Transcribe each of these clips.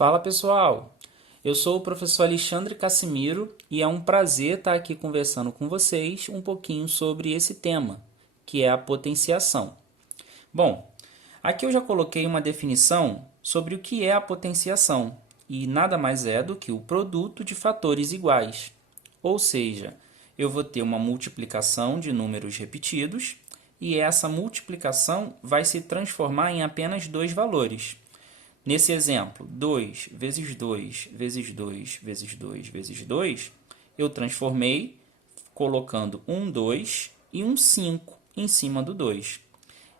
Fala pessoal, eu sou o professor Alexandre Cassimiro e é um prazer estar aqui conversando com vocês um pouquinho sobre esse tema, que é a potenciação. Bom, aqui eu já coloquei uma definição sobre o que é a potenciação e nada mais é do que o produto de fatores iguais. Ou seja, eu vou ter uma multiplicação de números repetidos e essa multiplicação vai se transformar em apenas dois valores. Nesse exemplo, 2 vezes 2 vezes 2 vezes 2 vezes 2, eu transformei colocando um 2 e um 5 em cima do 2.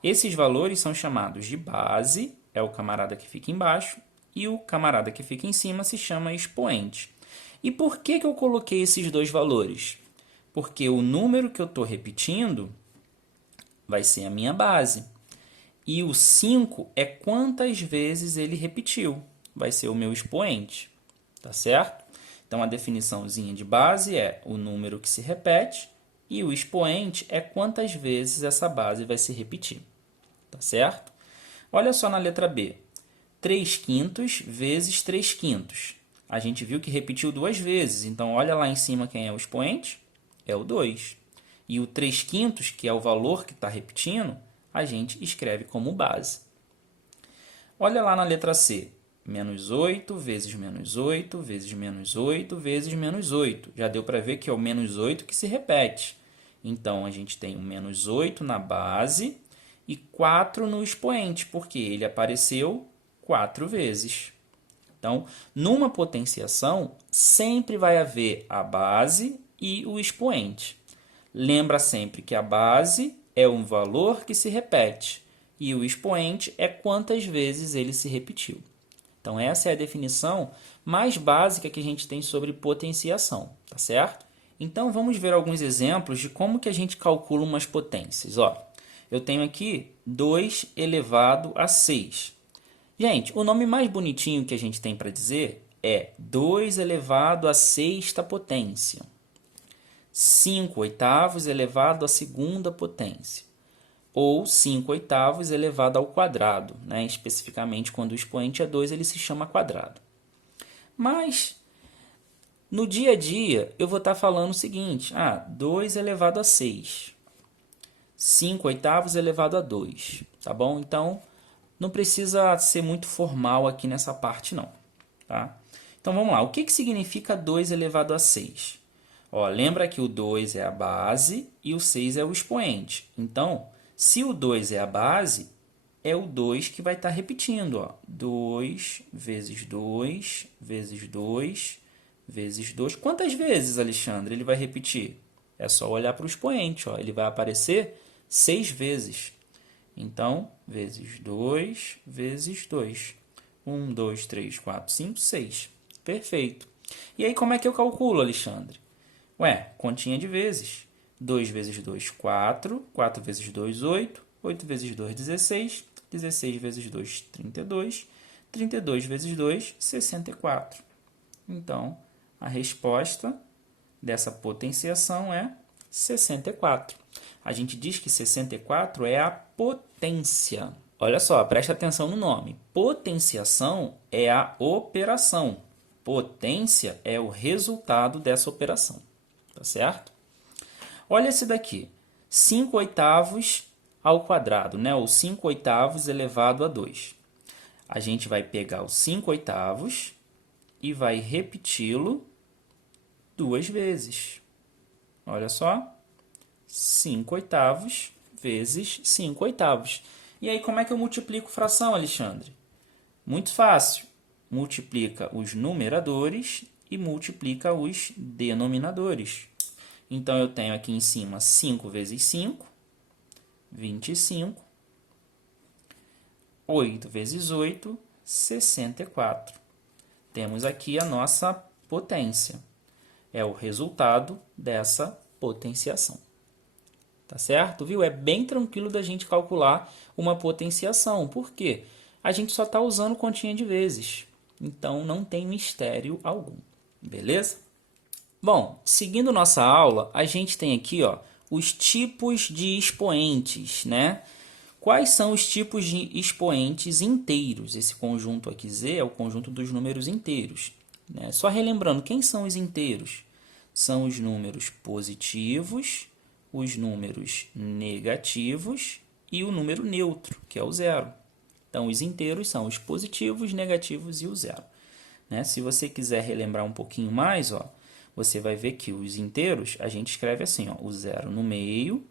Esses valores são chamados de base, é o camarada que fica embaixo, e o camarada que fica em cima se chama expoente. E por que eu coloquei esses dois valores? Porque o número que eu estou repetindo vai ser a minha base. E o 5 é quantas vezes ele repetiu. Vai ser o meu expoente, tá certo? Então, a definiçãozinha de base é o número que se repete e o expoente é quantas vezes essa base vai se repetir, tá certo? Olha só na letra B. 3 quintos vezes 3 quintos. A gente viu que repetiu duas vezes, então olha lá em cima quem é o expoente? É o 2. E o 3 quintos, que é o valor que está repetindo, a gente escreve como base. Olha lá na letra C. Menos 8 vezes menos 8 vezes menos 8 vezes menos 8. Já deu para ver que é o menos 8 que se repete. Então, a gente tem o menos 8 na base e 4 no expoente, porque ele apareceu 4 vezes. Então, numa potenciação, sempre vai haver a base e o expoente. Lembra sempre que a base é um valor que se repete e o expoente é quantas vezes ele se repetiu. Então, essa é a definição mais básica que a gente tem sobre potenciação, tá certo? Então, vamos ver alguns exemplos de como que a gente calcula umas potências. Ó, eu tenho aqui 2 elevado a 6. Gente, o nome mais bonitinho que a gente tem para dizer é 2 elevado a sexta potência. 5 oitavos elevado à segunda potência, ou 5 oitavos elevado ao quadrado, né? Especificamente, quando o expoente é 2, ele se chama quadrado. Mas, no dia a dia, eu vou estar falando o seguinte, 2 elevado a 6, 5 oitavos elevado a 2, tá bom? Então, não precisa ser muito formal aqui nessa parte, não, tá? Então, vamos lá. O que significa 2 elevado a 6? Ó, lembra que o 2 é a base e o 6 é o expoente. Então, se o 2 é a base, é o 2 que vai estar repetindo. Ó. 2 vezes 2 vezes 2 vezes 2. Quantas vezes, Alexandre, ele vai repetir? É só olhar para o expoente. Ó. Ele vai aparecer 6 vezes. Então, vezes 2 vezes 2. 1, 2, 3, 4, 5, 6. Perfeito. E aí, como é que eu calculo, Alexandre? Ué, continha de vezes. 2 vezes 2, 4. 4 vezes 2, 8. 8 vezes 2, 16. 16 vezes 2, 32. 32 vezes 2, 64. Então, a resposta dessa potenciação é 64. A gente diz que 64 é a potência. Olha só, preste atenção no nome. Potenciação é a operação. Potência é o resultado dessa operação. Tá certo? Olha esse daqui. 5 oitavos ao quadrado, né? Ou 5 oitavos elevado a 2. A gente vai pegar os 5 oitavos e vai repeti-lo duas vezes. Olha só. 5 oitavos vezes 5 oitavos. E aí, como é que eu multiplico fração, Alexandre? Muito fácil. Multiplica os numeradores e multiplica os denominadores. Então, eu tenho aqui em cima 5 vezes 5, 25. 8 vezes 8, 64. Temos aqui a nossa potência. É o resultado dessa potenciação. Tá certo? Viu? É bem tranquilo da gente calcular uma potenciação. Por quê? A gente só está usando continha de vezes. Então, não tem mistério algum. Beleza? Bom, seguindo nossa aula, a gente tem aqui ó, os tipos de expoentes, né? Quais são os tipos de expoentes inteiros? Esse conjunto aqui Z é o conjunto dos números inteiros, né? Só relembrando, quem são os inteiros? São os números positivos, os números negativos e o número neutro, que é o zero. Então, os inteiros são os positivos, negativos e o zero, né? Se você quiser relembrar um pouquinho mais, ó, você vai ver que os inteiros a gente escreve assim, ó, o zero no meio.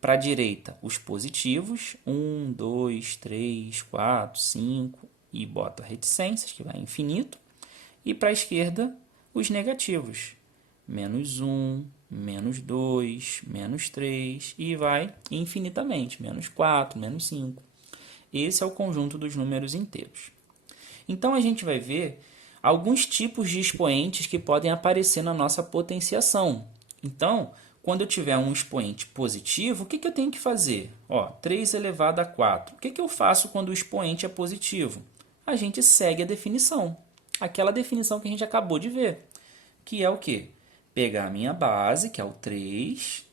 Para a direita, os positivos, 1, 2, 3, 4, 5, e bota reticências, que vai infinito. E para a esquerda, os negativos, menos 1, menos 2, menos 3, e vai infinitamente, menos 4, menos 5. Esse é o conjunto dos números inteiros. Então, a gente vai ver alguns tipos de expoentes que podem aparecer na nossa potenciação. Então, quando eu tiver um expoente positivo, o que eu tenho que fazer? Ó, 3 elevado a 4. O que eu faço quando o expoente é positivo? A gente segue a definição. Aquela definição que a gente acabou de ver. Que é o quê? Pegar a minha base, que é o 3,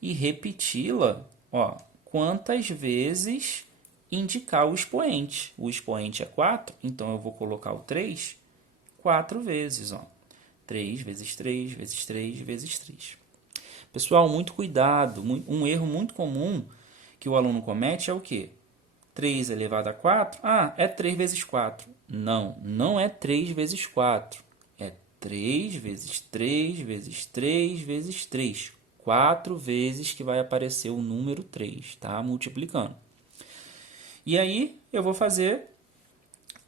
e repeti-la, ó, quantas vezes indicar o expoente. O expoente é 4, então eu vou colocar o 3 4 vezes. Ó. 3 vezes 3 vezes 3 vezes 3. Pessoal, muito cuidado. Um erro muito comum que o aluno comete é o quê? 3 elevado a 4? Ah, é 3 vezes 4. Não, não é 3 vezes 4. É 3 vezes 3 vezes 3 vezes 3. 4 vezes que vai aparecer o número 3, tá? Multiplicando. E aí, eu vou fazer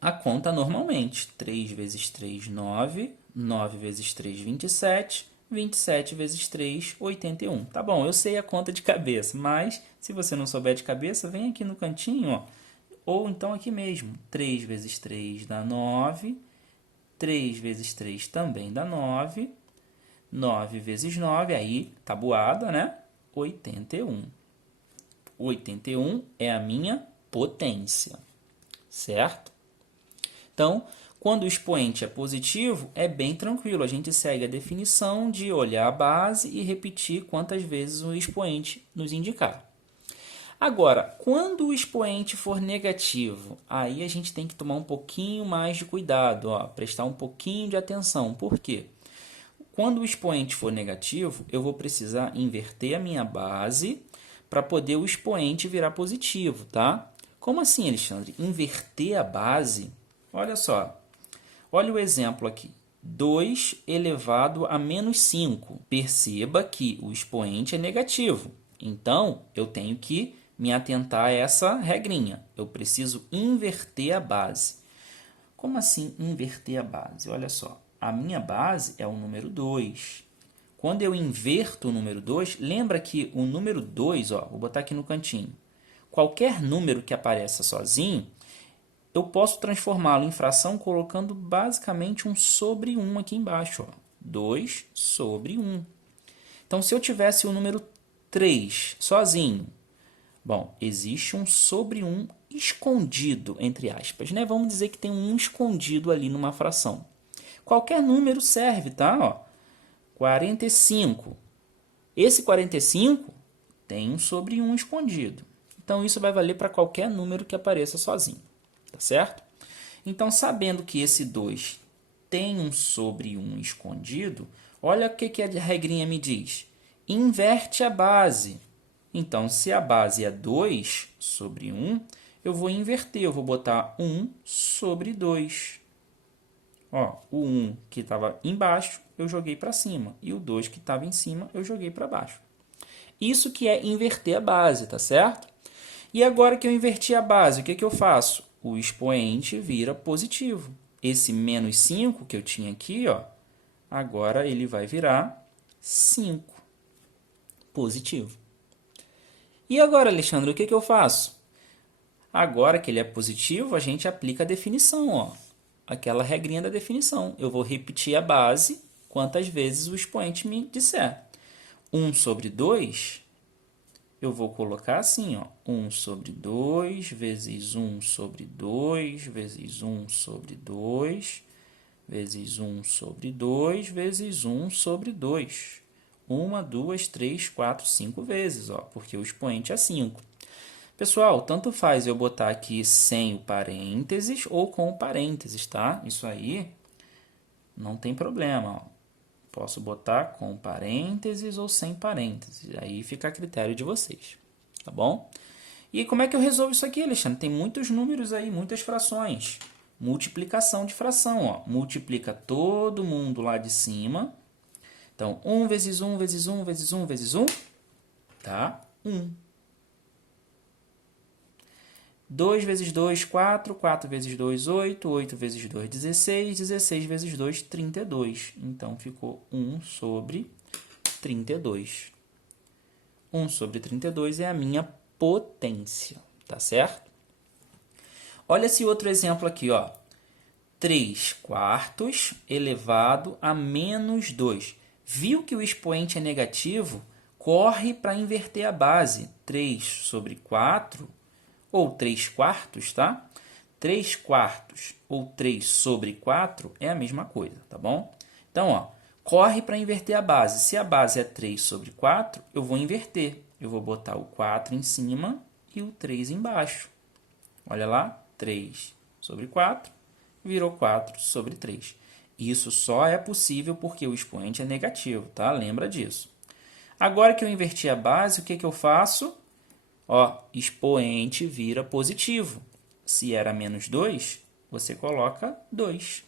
a conta normalmente. 3 vezes 3, 9. 9 vezes 3, 27. 27 vezes 3, 81. Tá bom, eu sei a conta de cabeça, mas se você não souber de cabeça, vem aqui no cantinho, ó, ou então aqui mesmo. 3 vezes 3 dá 9. 3 vezes 3 também dá 9. 9 vezes 9, aí, tabuada, né? 81. 81 é a minha potência, certo? Então, quando o expoente é positivo, é bem tranquilo. A gente segue a definição de olhar a base e repetir quantas vezes o expoente nos indicar. Agora, quando o expoente for negativo, aí a gente tem que tomar um pouquinho mais de cuidado, ó, prestar um pouquinho de atenção. Por quê? Quando o expoente for negativo, eu vou precisar inverter a minha base para poder o expoente virar positivo, tá? Como assim, Alexandre? Inverter a base? Olha só, olha o exemplo aqui. 2 elevado a menos 5. Perceba que o expoente é negativo. Então, eu tenho que me atentar a essa regrinha. Eu preciso inverter a base. Como assim inverter a base? Olha só, a minha base é o número 2. Quando eu inverto o número 2, lembra que o número 2, ó, vou botar aqui no cantinho. Qualquer número que apareça sozinho, eu posso transformá-lo em fração colocando basicamente um sobre 1 aqui embaixo. Ó. 2 sobre 1. Então, se eu tivesse o número 3 sozinho, bom, existe um sobre 1 escondido, entre aspas, né? Vamos dizer que tem um escondido ali numa fração. Qualquer número serve, tá? Ó, 45. Esse 45 tem um sobre 1 escondido. Então, isso vai valer para qualquer número que apareça sozinho. Tá certo? Então, sabendo que esse 2 tem um sobre 1 escondido, olha o que a regrinha me diz. Inverte a base. Então, se a base é 2 sobre 1, eu vou inverter. Eu vou botar 1 sobre 2. Ó, o 1 que estava embaixo, eu joguei para cima. E o 2 que estava em cima, eu joguei para baixo. Isso que é inverter a base, tá certo? E agora que eu inverti a base, o que eu faço? O expoente vira positivo. Esse menos 5 que eu tinha aqui, ó, agora ele vai virar 5. Positivo. E agora, Alexandre, o que eu faço? Agora que ele é positivo, a gente aplica a definição, ó, aquela regrinha da definição. Eu vou repetir a base quantas vezes o expoente me disser. 1 sobre 2, eu vou colocar assim, ó, 1 sobre 2 vezes 1 sobre 2 vezes 1 sobre 2 vezes 1 sobre 2 vezes 1 sobre 2. 1, 2, 3, 4, 5 vezes, ó, porque o expoente é 5. Pessoal, tanto faz eu botar aqui sem o parênteses ou com o parênteses, tá? Isso aí não tem problema, ó. Posso botar com parênteses ou sem parênteses, aí fica a critério de vocês, tá bom? E como é que eu resolvo isso aqui, Alexandre? Tem muitos números aí, muitas frações. Multiplicação de fração, ó. Multiplica todo mundo lá de cima. Então, 1 vezes 1 vezes 1 vezes 1 vezes 1, tá? 1. 2 vezes 2, 4. 4 vezes 2, 8. 8 vezes 2, 16. 16 vezes 2, 32. Então, ficou 1 sobre 32. 1 sobre 32 é a minha potência, tá certo? Olha esse outro exemplo aqui, ó. 3 quartos elevado a menos 2. Viu que o expoente é negativo? Corre para inverter a base. 3 sobre 4, ou 3 quartos, tá? 3 quartos ou 3 sobre 4 é a mesma coisa, tá bom? Então, ó, corre para inverter a base. Se a base é 3 sobre 4, eu vou inverter. Eu vou botar o 4 em cima e o 3 embaixo. Olha lá, 3 sobre 4 virou 4 sobre 3. Isso só é possível porque o expoente é negativo, tá? Lembra disso. Agora que eu inverti a base, o que eu faço? Ó, expoente vira positivo. Se era menos 2, você coloca 2.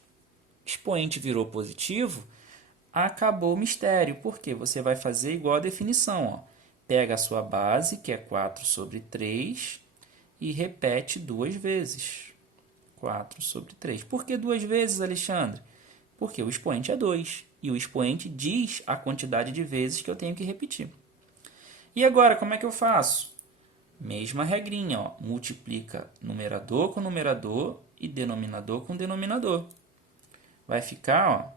Expoente virou positivo, acabou o mistério. Por quê? Você vai fazer igual a definição. Ó. Pega a sua base, que é 4 sobre 3, e repete 2 vezes. 4 sobre 3. Por que 2 vezes, Alexandre? Porque o expoente é 2. E o expoente diz a quantidade de vezes que eu tenho que repetir. E agora, como é que eu faço? Mesma regrinha, ó. Multiplica numerador com numerador e denominador com denominador. Vai ficar, ó,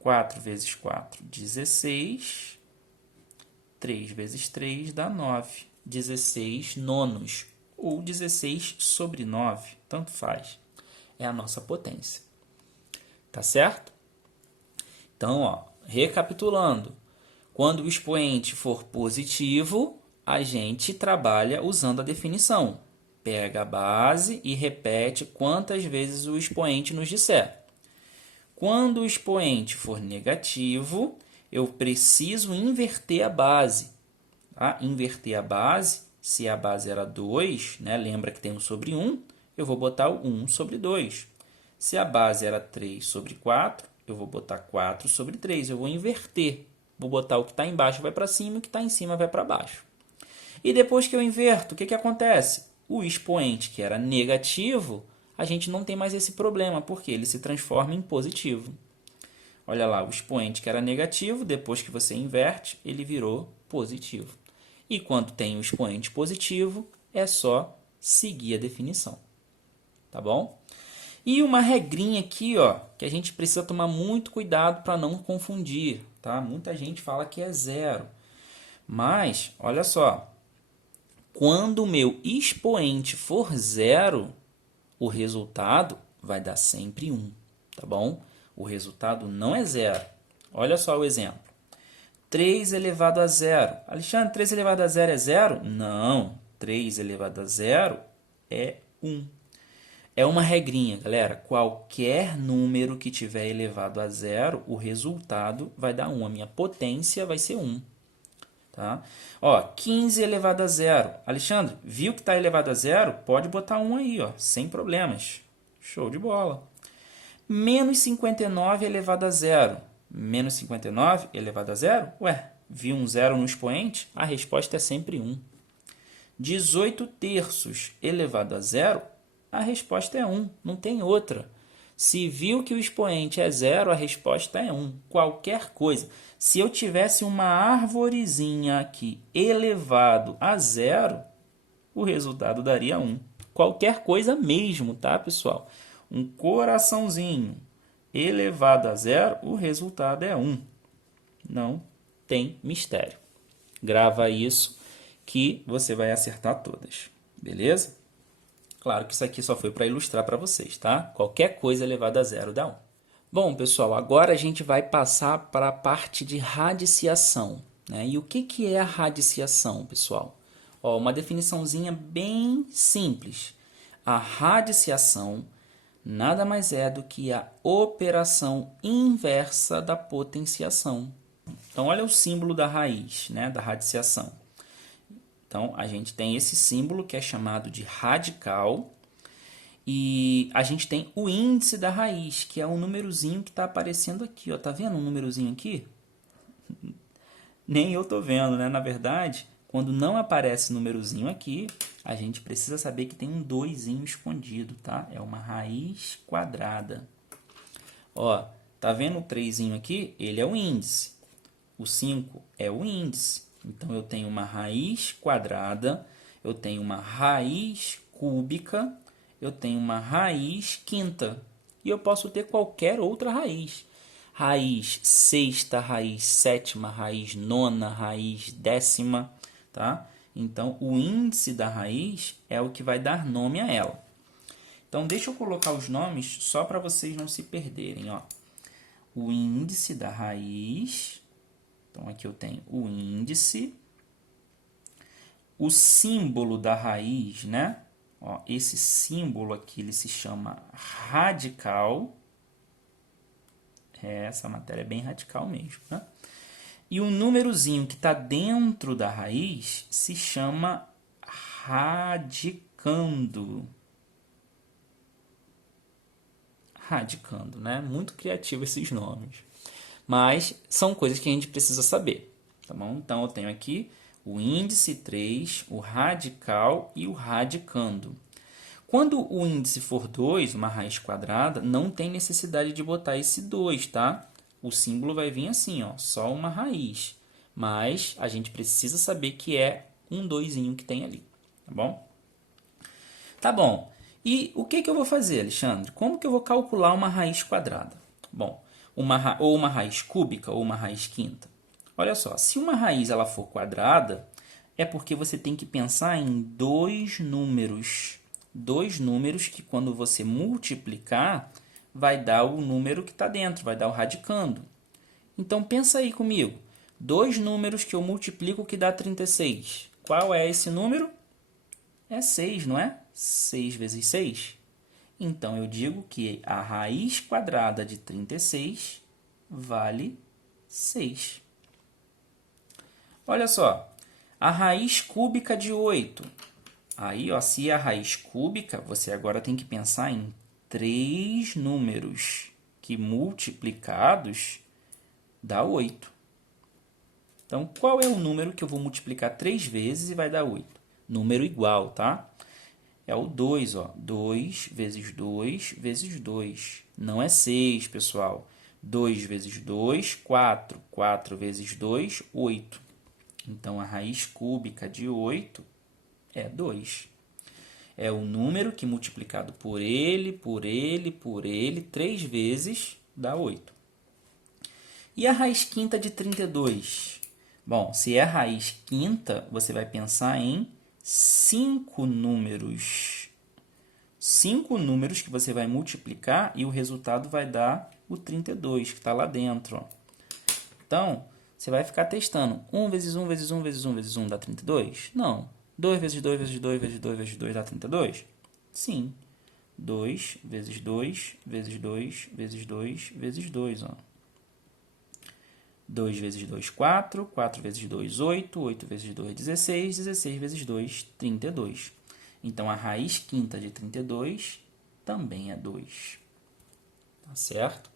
4 vezes 4, 16. 3 vezes 3 dá 9. 16 nonos. Ou 16 sobre 9. Tanto faz. É a nossa potência. Tá certo? Então, ó, recapitulando. Quando o expoente for positivo, a gente trabalha usando a definição. Pega a base e repete quantas vezes o expoente nos disser. Quando o expoente for negativo, eu preciso inverter a base. Tá? Inverter a base, se a base era 2, né? Lembra que tem 1 sobre 1, eu vou botar o 1 sobre 2. Se a base era 3 sobre 4, eu vou botar 4 sobre 3. Eu vou inverter. Vou botar o que está embaixo vai para cima e o que está em cima vai para baixo. E depois que eu inverto, o que acontece? O expoente que era negativo, a gente não tem mais esse problema, porque ele se transforma em positivo. Olha lá, o expoente que era negativo, depois que você inverte, ele virou positivo. E quando tem o expoente positivo, é só seguir a definição. Tá bom? E uma regrinha aqui, ó, que a gente precisa tomar muito cuidado para não confundir, tá? Muita gente fala que é 0. Mas, olha só, quando o meu expoente for 0, o resultado vai dar sempre 1, tá bom? O resultado não é 0. Olha só o exemplo. 3 elevado a 0. Alexandre, 3 elevado a 0 é 0? Não. 3 elevado a 0 é 1. É uma regrinha, galera. Qualquer número que tiver elevado a 0, o resultado vai dar 1. A minha potência vai ser 1. Tá? Ó, 15 elevado a 0. Alexandre, viu que está elevado a 0? Pode botar 1 aí, ó, sem problemas. Show de bola. Menos 59 elevado a 0. Menos 59 elevado a 0? Ué, viu um 0 no expoente? A resposta é sempre 1. 18 terços elevado a 0? A resposta é 1, não tem outra. Se viu que o expoente é 0, a resposta é 1. Qualquer coisa. Se eu tivesse uma arvorezinha aqui elevado a 0, o resultado daria 1. Qualquer coisa mesmo, tá, pessoal? Um coraçãozinho elevado a 0, o resultado é 1. Não tem mistério. Grava isso que você vai acertar todas. Beleza? Claro que isso aqui só foi para ilustrar para vocês, tá? Qualquer coisa elevada a 0 dá 1. Bom, pessoal, agora a gente vai passar para a parte de radiciação, né? E o que é a radiciação, pessoal? Ó, uma definiçãozinha bem simples. A radiciação nada mais é do que a operação inversa da potenciação. Então, olha o símbolo da raiz, né, da radiciação. Então, a gente tem esse símbolo que é chamado de radical e a gente tem o índice da raiz, que é um númerozinho que está aparecendo aqui. Ó. Tá vendo um númerozinho aqui? Nem eu tô vendo, né? Na verdade, quando não aparece númerozinho aqui, a gente precisa saber que tem um 2zinho escondido, tá? É uma raiz quadrada. Ó, tá vendo o 3zinho aqui? Ele é o índice. O 5 é o índice. Então, eu tenho uma raiz quadrada, eu tenho uma raiz cúbica, eu tenho uma raiz quinta. E eu posso ter qualquer outra raiz. Raiz sexta, raiz sétima, raiz nona, raiz décima, tá? Então, o índice da raiz é o que vai dar nome a ela. Então, deixa eu colocar os nomes só para vocês não se perderem, ó. O índice da raiz. Então, aqui eu tenho o índice. O símbolo da raiz, né? Ó, esse símbolo aqui, ele se chama radical. Essa matéria é bem radical mesmo, né? E o númerozinho que está dentro da raiz se chama radicando. Radicando, né? Muito criativo esses nomes. Mas são coisas que a gente precisa saber, tá bom? Então, eu tenho aqui o índice 3, o radical e o radicando. Quando o índice for 2, uma raiz quadrada, não tem necessidade de botar esse 2, tá? O símbolo vai vir assim, ó, só uma raiz. Mas a gente precisa saber que é um 2zinho que tem ali, tá bom? Tá bom. E o que eu vou fazer, Alexandre? Como que eu vou calcular uma raiz quadrada? Bom, ou uma raiz cúbica ou uma raiz quinta. Olha só, se uma raiz ela for quadrada, é porque você tem que pensar em dois números. Dois números que, quando você multiplicar, vai dar o número que está dentro, vai dar o radicando. Então, pensa aí comigo. Dois números que eu multiplico que dá 36. Qual é esse número? É 6, não é? 6 vezes 6. Então, eu digo que a raiz quadrada de 36 vale 6. Olha só, a raiz cúbica de 8. Aí, ó, se é a raiz cúbica, você agora tem que pensar em 3 números que multiplicados dá 8. Então, qual é o número que eu vou multiplicar 3 vezes e vai dar 8? Número igual, tá? É o 2, ó. 2 vezes 2 vezes 2. Não é 6, pessoal. 2 vezes 2, 4. 4 vezes 2, 8. Então, a raiz cúbica de 8 é 2. É o número que multiplicado por ele, 3 vezes, dá 8. E a raiz quinta de 32? Bom, se é a raiz quinta, você vai pensar em 5 números. 5 números que você vai multiplicar e o resultado vai dar o 32, que está lá dentro. Ó. Então, você vai ficar testando. 1 vezes 1 vezes 1 vezes 1 vezes 1 dá 32? Não. 2 vezes 2 vezes 2 vezes 2 vezes 2 dá 32? Sim. 2 vezes 2 vezes 2 vezes 2 vezes 2. Ó. 2 vezes 2, 4. 4 vezes 2, 8. 8 vezes 2, 16. 16 vezes 2, 32. Então, a raiz quinta de 32 também é 2. Tá certo?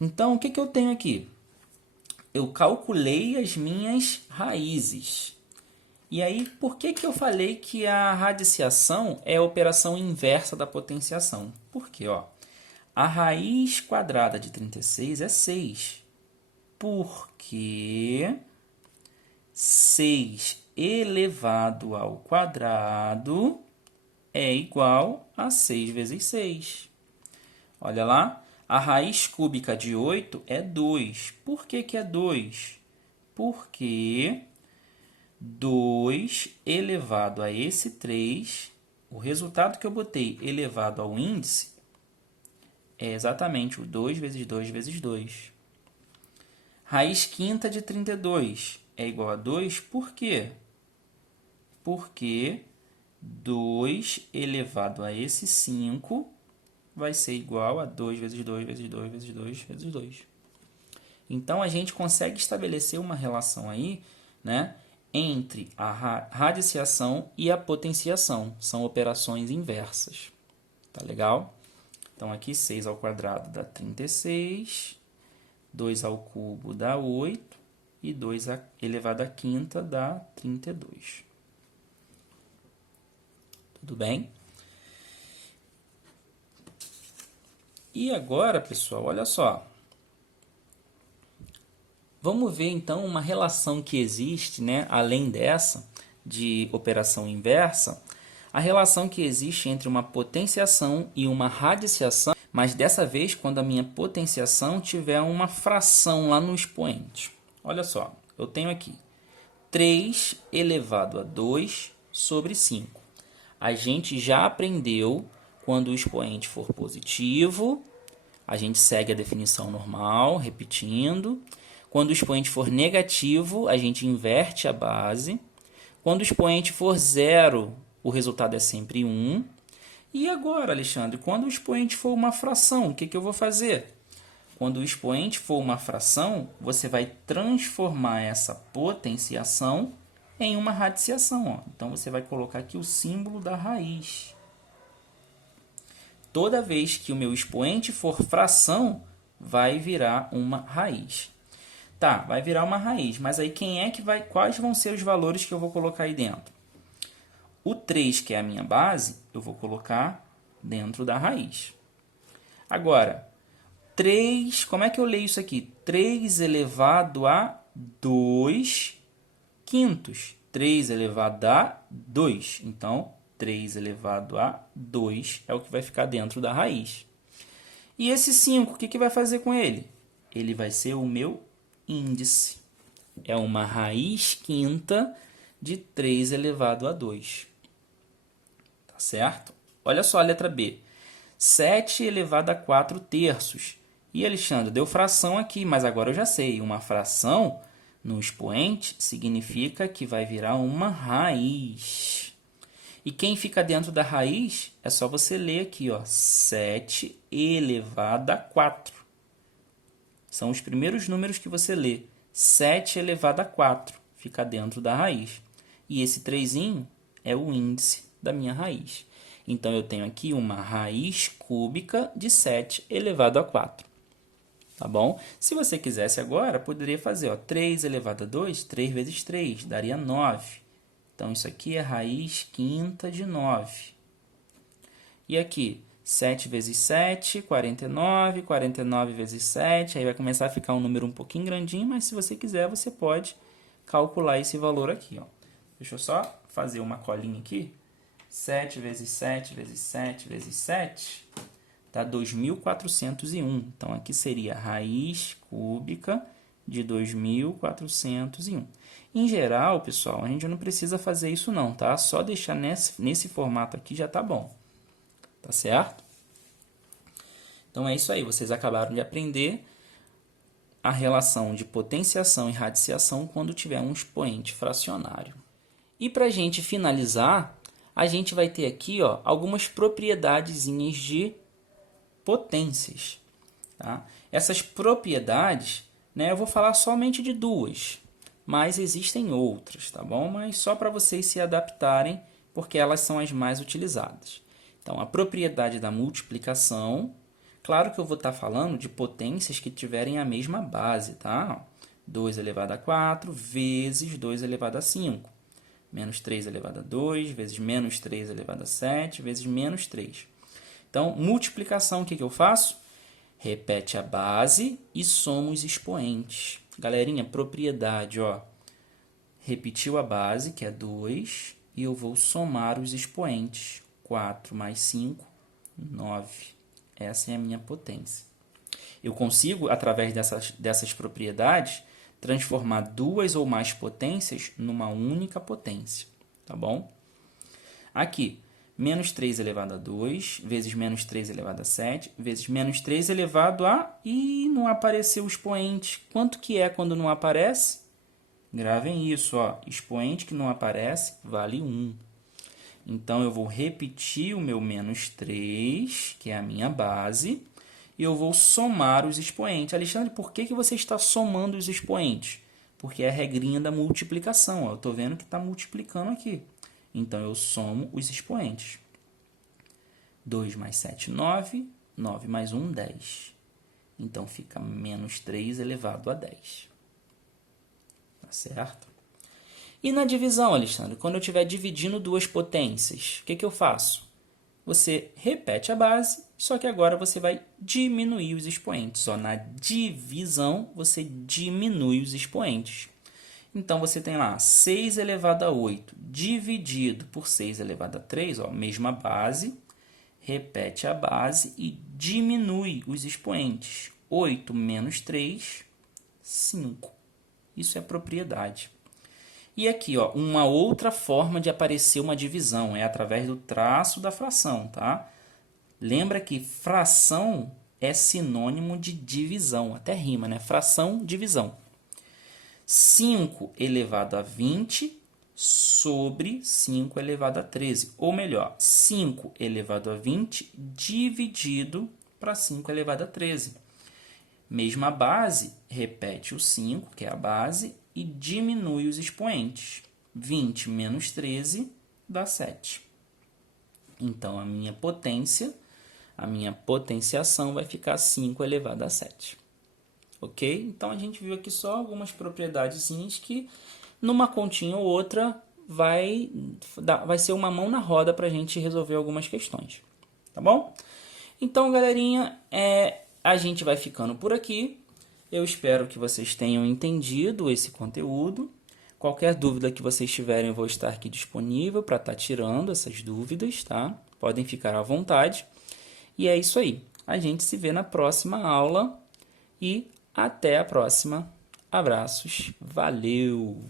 Então, o que eu tenho aqui? Eu calculei as minhas raízes. E aí, por que eu falei que a radiciação é a operação inversa da potenciação? Porque, ó, a raiz quadrada de 36 é 6. Porque 6 elevado ao quadrado é igual a 6 vezes 6. Olha lá, a raiz cúbica de 8 é 2. Por que é 2? Porque 2 elevado a esse 3, o resultado que eu botei elevado ao índice, é exatamente o 2 vezes 2 vezes 2. Raiz quinta de 32 é igual a 2, por quê? porque 2 elevado a esse 5 vai ser igual a 2 vezes 2 vezes 2 vezes 2 vezes 2. Então, a gente consegue estabelecer uma relação aí, né, entre a radiciação e a potenciação. São operações inversas. Tá legal? Então, aqui 6 ao quadrado dá 36, 2 ao cubo dá 8, e 2 elevado à quinta dá 32. Tudo bem? E agora, pessoal, olha só. Vamos ver, então, uma relação que existe, né, além dessa, de operação inversa, a relação que existe entre uma potenciação e uma radiciação, mas dessa vez quando a minha potenciação tiver uma fração lá no expoente. Olha só, eu tenho aqui 3 elevado a 2 sobre 5. A gente já aprendeu, quando o expoente for positivo, a gente segue a definição normal, repetindo. Quando o expoente for negativo, a gente inverte a base. Quando o expoente for zero, o resultado é sempre 1. E agora, Alexandre, quando o expoente for uma fração, o que eu vou fazer? Quando o expoente for uma fração, você vai transformar essa potenciação em uma radiciação. Ó. Então, você vai colocar aqui o símbolo da raiz. Toda vez que o meu expoente for fração, vai virar uma raiz. Tá, vai virar uma raiz, mas aí quais vão ser os valores que eu vou colocar aí dentro? O 3, que é a minha base, eu vou colocar dentro da raiz. Agora, 3, como é que eu leio isso aqui? 3 elevado a 2 quintos. 3 elevado a 2. Então, 3 elevado a 2 é o que vai ficar dentro da raiz. E esse 5, o que vai fazer com ele? Ele vai ser o meu índice. É uma raiz quinta de 3 elevado a 2. Tá certo? Olha só a letra B. 7 elevado a 4 terços. E, Alexandre, deu fração aqui, mas agora eu já sei. Uma fração no expoente significa que vai virar uma raiz. E quem fica dentro da raiz é só você ler aqui, ó, 7 elevado a 4. São os primeiros números que você lê. 7 elevado a 4 fica dentro da raiz. E esse 3 é o índice da minha raiz. Então, eu tenho aqui uma raiz cúbica de 7 elevado a 4. Tá bom? Se você quisesse agora, poderia fazer, ó, 3 elevado a 2, 3 vezes 3, daria 9. Então, isso aqui é raiz quinta de 9. E aqui, 7 vezes 7, 49, 49 vezes 7, aí vai começar a ficar um número um pouquinho grandinho, mas se você quiser, você pode calcular esse valor aqui, ó. Deixa eu só fazer uma colinha aqui. 7 vezes 7 vezes 7 vezes 7 dá 2.401. Então, aqui seria a raiz cúbica de 2.401. Em geral, pessoal, a gente não precisa fazer isso não, tá? Só deixar nesse formato aqui já tá bom. Tá certo? Então, é isso aí. Vocês acabaram de aprender a relação de potenciação e radiciação quando tiver um expoente fracionário. E para a gente finalizar, a gente vai ter aqui, ó, algumas propriedadezinhas de potências. Tá? Essas propriedades, né, eu vou falar somente de duas, mas existem outras, tá bom? Mas só para vocês se adaptarem, porque elas são as mais utilizadas. Então, a propriedade da multiplicação, claro que eu vou estar falando de potências que tiverem a mesma base, tá? 2 elevado a 4 vezes 2 elevado a 5. Menos 3 elevado a 2 vezes menos 3 elevado a 7 vezes menos 3. Então, multiplicação, o que eu faço? Repete a base e soma os expoentes. Galerinha, propriedade, ó. Repetiu a base, que é 2, e eu vou somar os expoentes. 4 mais 5, 9. Essa é a minha potência. Eu consigo, através dessas propriedades, transformar duas ou mais potências numa única potência. Tá bom? Aqui, menos 3 elevado a 2, vezes menos 3 elevado a 7, vezes menos 3 elevado a... Ih, não apareceu o expoente. Quanto que é quando não aparece? Gravem isso, ó. Expoente que não aparece vale 1. Então, eu vou repetir o meu menos 3, que é a minha base, e eu vou somar os expoentes. Alexandre, por que você está somando os expoentes? Porque é a regrinha da multiplicação. Ó. Eu estou vendo que está multiplicando aqui. Então, eu somo os expoentes. 2 mais 7, 9. 9 mais 1, 10. Então, fica menos 3 elevado a 10. Tá certo? E na divisão, Alexandre, quando eu estiver dividindo duas potências, o que eu faço? Você repete a base, só que agora você vai diminuir os expoentes. Ó, na divisão, você diminui os expoentes. Então, você tem lá 6 elevado a 8 dividido por 6 elevado a 3, ó, mesma base, repete a base e diminui os expoentes. 8 menos 3, 5. Isso é propriedade. E aqui, ó, uma outra forma de aparecer uma divisão é através do traço da fração, tá? Lembra que fração é sinônimo de divisão, até rima, né? Fração, divisão. 5 elevado a 20 sobre 5 elevado a 13. Ou melhor, 5 elevado a 20 dividido para 5 elevado a 13. Mesma base, repete o 5, que é a base, e diminui os expoentes. 20 menos 13 dá 7. Então, a minha potenciação vai ficar 5 elevado a 7. Ok? Então, a gente viu aqui só algumas propriedades que, numa continha ou outra, vai ser uma mão na roda para a gente resolver algumas questões. Tá bom? Então, galerinha, a gente vai ficando por aqui. Eu espero que vocês tenham entendido esse conteúdo. Qualquer dúvida que vocês tiverem, eu vou estar aqui disponível para estar tirando essas dúvidas, tá? Podem ficar à vontade. E é isso aí. A gente se vê na próxima aula e até a próxima. Abraços. Valeu!